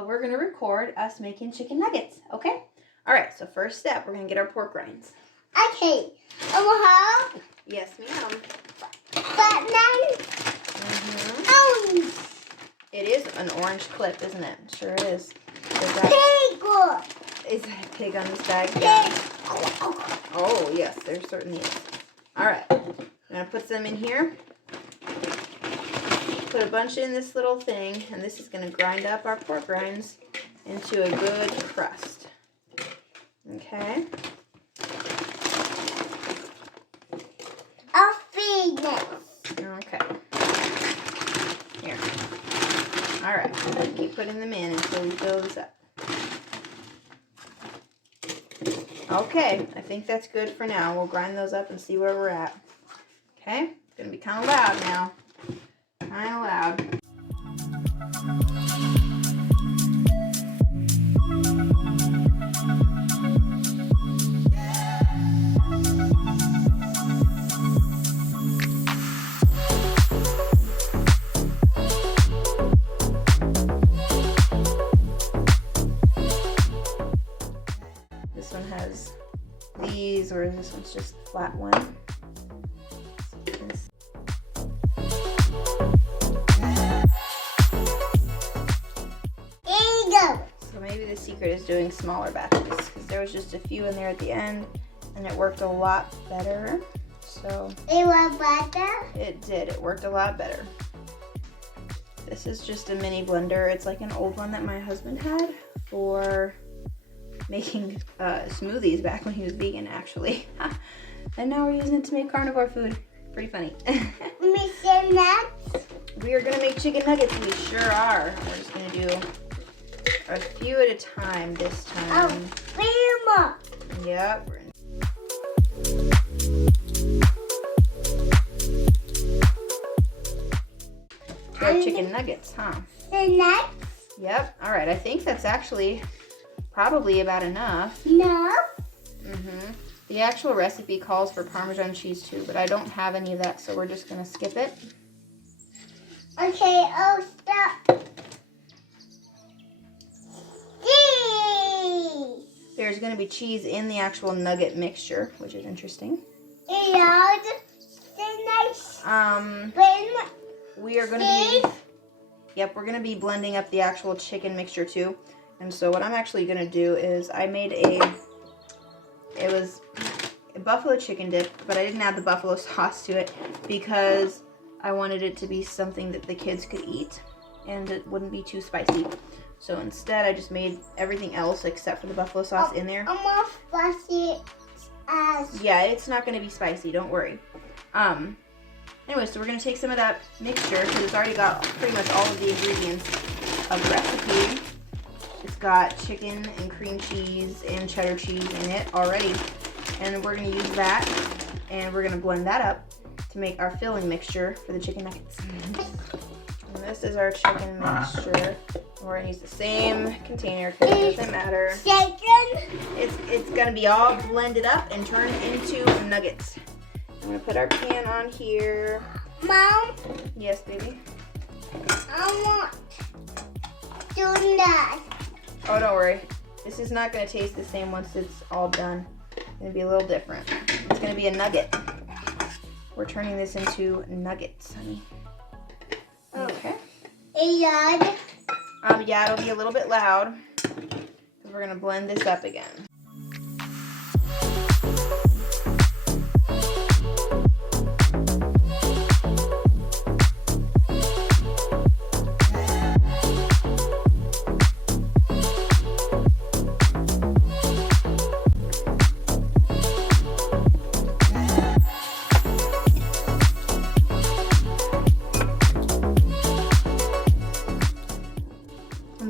while we're going to record us making chicken nuggets, okay? All right, so first step, we're going to get our pork rinds. Okay. How? Yes, ma'am. But now. Oh. It is an orange clip, isn't it? Sure is. Pig. Is that a pig on this bag? Pig. Yeah. Oh, yes, there certainly is. All right. I'm going to put some in here. Put a bunch in this little thing, and this is going to grind up our pork rinds into a good crust. Okay. I'll feed it. Okay. Here. All right. Keep putting them in until we fill this up. Okay. I think that's good for now. We'll grind those up and see where we're at. Okay. It's going to be kind of loud now. Kind of loud. This one has these, or this one's just a flat one. So maybe the secret is doing smaller batches, because there was just a few in there at the end, and it worked a lot better. So it was better? It did. It worked a lot better. This is just a mini blender. It's like an old one that my husband had for making smoothies back when he was vegan, actually. And now we're using it to make carnivore food. Pretty funny. Chicken nuggets? We are going to make chicken nuggets. We sure are. We're just going to do a few at a time this time. Oh, three more. Yep. Our chicken nuggets, huh? The nuts? Yep. All right. I think that's actually probably about enough. No. The actual recipe calls for Parmesan cheese too, but I don't have any of that, so we're just going to skip it. Okay, oh, stop. Cheese. There's going to be cheese in the actual nugget mixture, which is interesting. Yeah, nice. We are going to be, yep, we're going to be blending up the actual chicken mixture too. And so what I'm actually going to do is I made it was a buffalo chicken dip, but I didn't add the buffalo sauce to it because I wanted it to be something that the kids could eat and it wouldn't be too spicy. So instead I just made everything else except for the buffalo sauce in there. I'm more spicy as... Yeah, it's not going to be spicy, don't worry. Anyway, so we're going to take some of that mixture because it's already got pretty much all of the ingredients of the recipe. It's got chicken and cream cheese and cheddar cheese in it already. And we're going to use that and we're going to blend that up to make our filling mixture for the chicken nuggets. And this is our chicken mixture. We're going to use the same container because it doesn't matter. Chicken? It's going to be all blended up and turned into nuggets. I'm going to put our pan on here. Mom? Yes, baby? I want to that. Oh, don't worry. This is not going to taste the same once it's all done. It's going to be a little different. It's going to be a nugget. We're turning this into nuggets, honey. Okay. Yeah. Yeah, it'll be a little bit loud because we're going to blend this up again.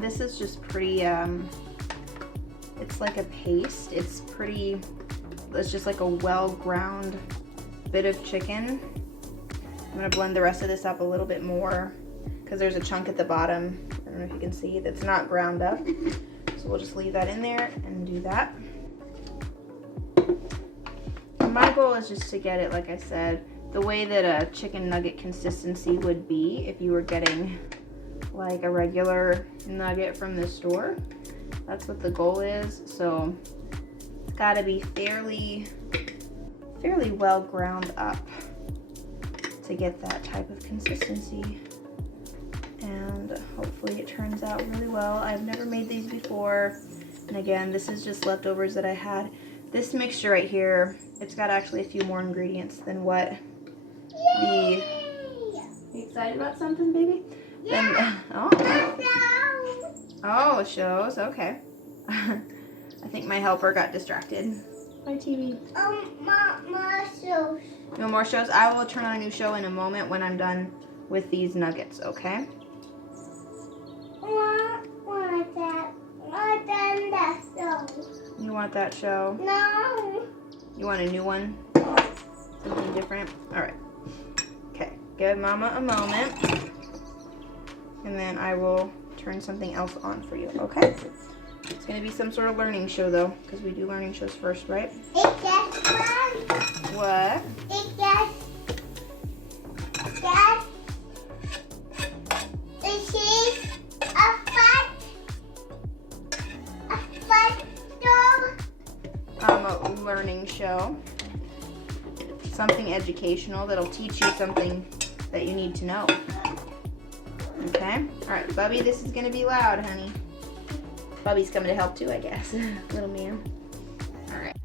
This is just pretty, it's like a paste. It's just like a well-ground bit of chicken. I'm gonna blend the rest of this up a little bit more because there's a chunk at the bottom, I don't know if you can see, that's not ground up. So we'll just leave that in there and do that. And my goal is just to get it, like I said, the way that a chicken nugget consistency would be if you were getting like a regular nugget from the store. That's what the goal is. So it's got to be fairly well ground up to get that type of consistency. And hopefully it turns out really well. I've never made these before. And again, this is just leftovers that I had. This mixture right here, it's got actually a few more ingredients than what the... You excited about something, baby? Yeah. Oh, shows. Okay. I think my helper got distracted by TV. More shows. No more shows? I will turn on a new show in a moment when I'm done with these nuggets, okay? Want that. More than that show. You want that show? No. You want a new one? Something different? Alright. Okay. Give Mama a moment. And then I will turn something else on for you, okay? It's going to be some sort of learning show, though, because we do learning shows first, right? It gets fun. What? It gets this is a fun show. A learning show. Something educational that'll teach you something that you need to know. Okay? Alright, Bubby, this is going to be loud, honey. Bubby's coming to help too, I guess. Little man. Alright.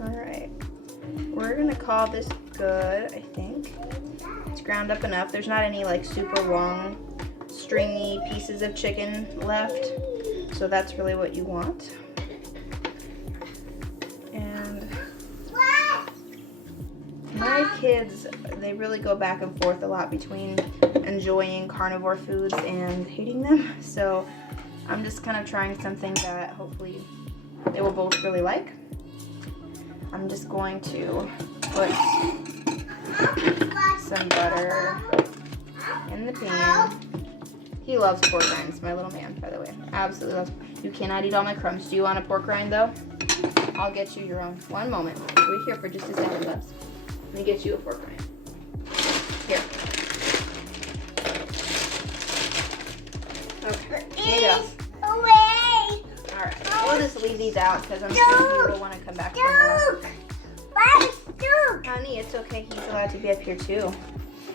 Alright. We're going to call this good, I think. It's ground up enough. There's not any like super long stringy pieces of chicken left, so that's really what you want. And my kids, they really go back and forth a lot between enjoying carnivore foods and hating them, so I'm just kind of trying something that hopefully they will both really like. I'm just going to put some butter in the pan. He loves pork rinds, my little man, by the way. Absolutely loves. You cannot eat all my crumbs. Do you want a pork rind, though? I'll get you your own. One moment. Wait here for just a second, Bubs. Let me get you a pork rind. Here. Okay. Here you go. Away. All right. We'll just leave these out because I'm sure he will want to come back for more. Honey, it's okay. He's allowed to be up here too.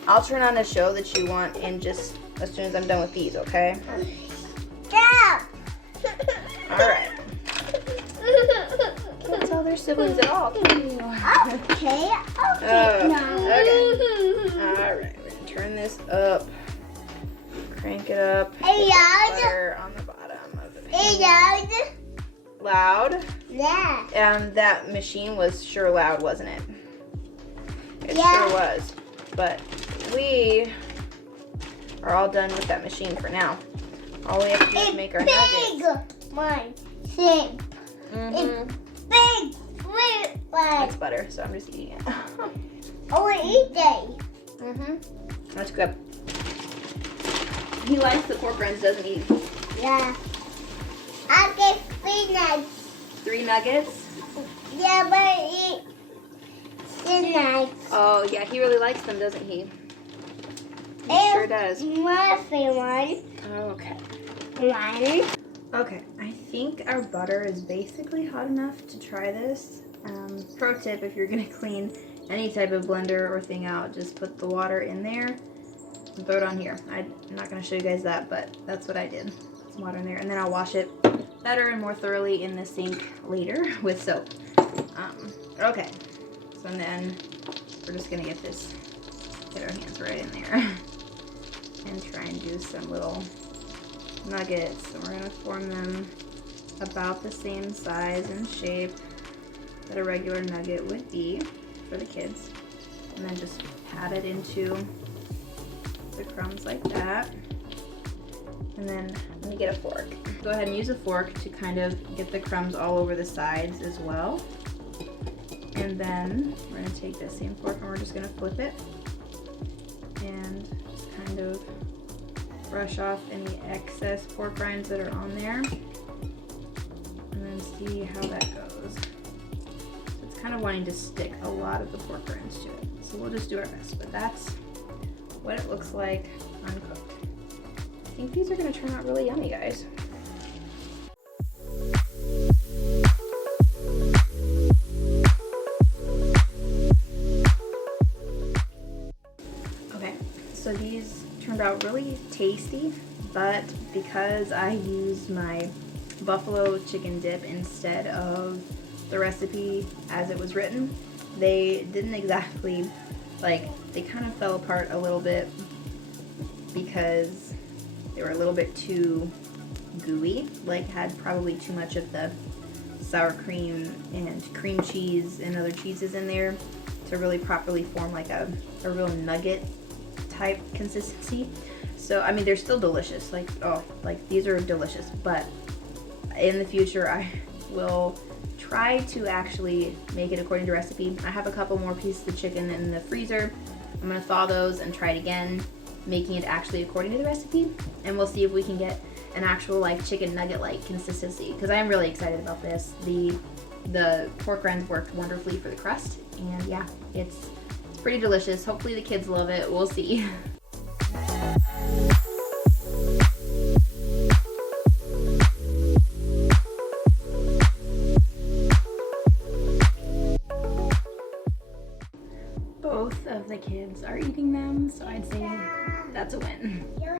I'll turn on a show that you want in just as soon as I'm done with these, okay? Stop. All right. Can't tell their siblings at all. Okay. Okay. Okay. No. All right. We're gonna turn this up. Crank it up. Hey, Put butter on the bottom of the pan. Loud? Yeah. That machine was sure loud, wasn't it? It Yeah. sure was. But we are all done with that machine for now. All we have to do is make our nuggets. Mine. Shape. Mm-hmm. Big. Sweet. That's butter, so I'm just eating it. Oh, eat it. Mm-hmm. That's good. He likes the pork rinds, doesn't he? Yeah. I get 3 nuggets. 3 nuggets? Yeah, but eat 3 nuggets. Oh, yeah, he really likes them, doesn't he? He sure does. My favorite Okay. one. Okay, I think our butter is basically hot enough to try this. Pro tip, if you're gonna clean any type of blender or thing out, just put the water in there and throw it on here. I'm not gonna show you guys that, but that's what I did. Some water in there, and then I'll wash it better and more thoroughly in the sink later with soap. Okay, so then we're just gonna get our hands right in there and try and do some little nuggets, and we're gonna form them about the same size and shape that a regular nugget would be for the kids, and then just pat it into the crumbs like that. And then let me get a fork. Go ahead and use a fork to kind of get the crumbs all over the sides as well. And then we're gonna take this same fork and we're just gonna flip it and just kind of brush off any excess pork rinds that are on there, and then see how that goes. So it's kind of wanting to stick a lot of the pork rinds to it. So we'll just do our best, but that's what it looks like uncooked. I think these are gonna turn out really yummy, guys. Okay, so these turned out really tasty, but because I used my buffalo chicken dip instead of the recipe as it was written, they didn't exactly, like, they kind of fell apart a little bit because they were a little bit too gooey, like had probably too much of the sour cream and cream cheese and other cheeses in there to really properly form like a real nugget type consistency. So I mean, they're still delicious, like, oh, like these are delicious, but in the future I will try to actually make it according to recipe. I have a couple more pieces of chicken in the freezer. I'm gonna thaw those and try it again, making it actually according to the recipe, and we'll see if we can get an actual like chicken nugget like consistency, because I am really excited about this. The pork rinds worked wonderfully for the crust, and yeah, it's pretty delicious. Hopefully the kids love it. We'll see. Both of the kids are eating them, so I'd say that's a win.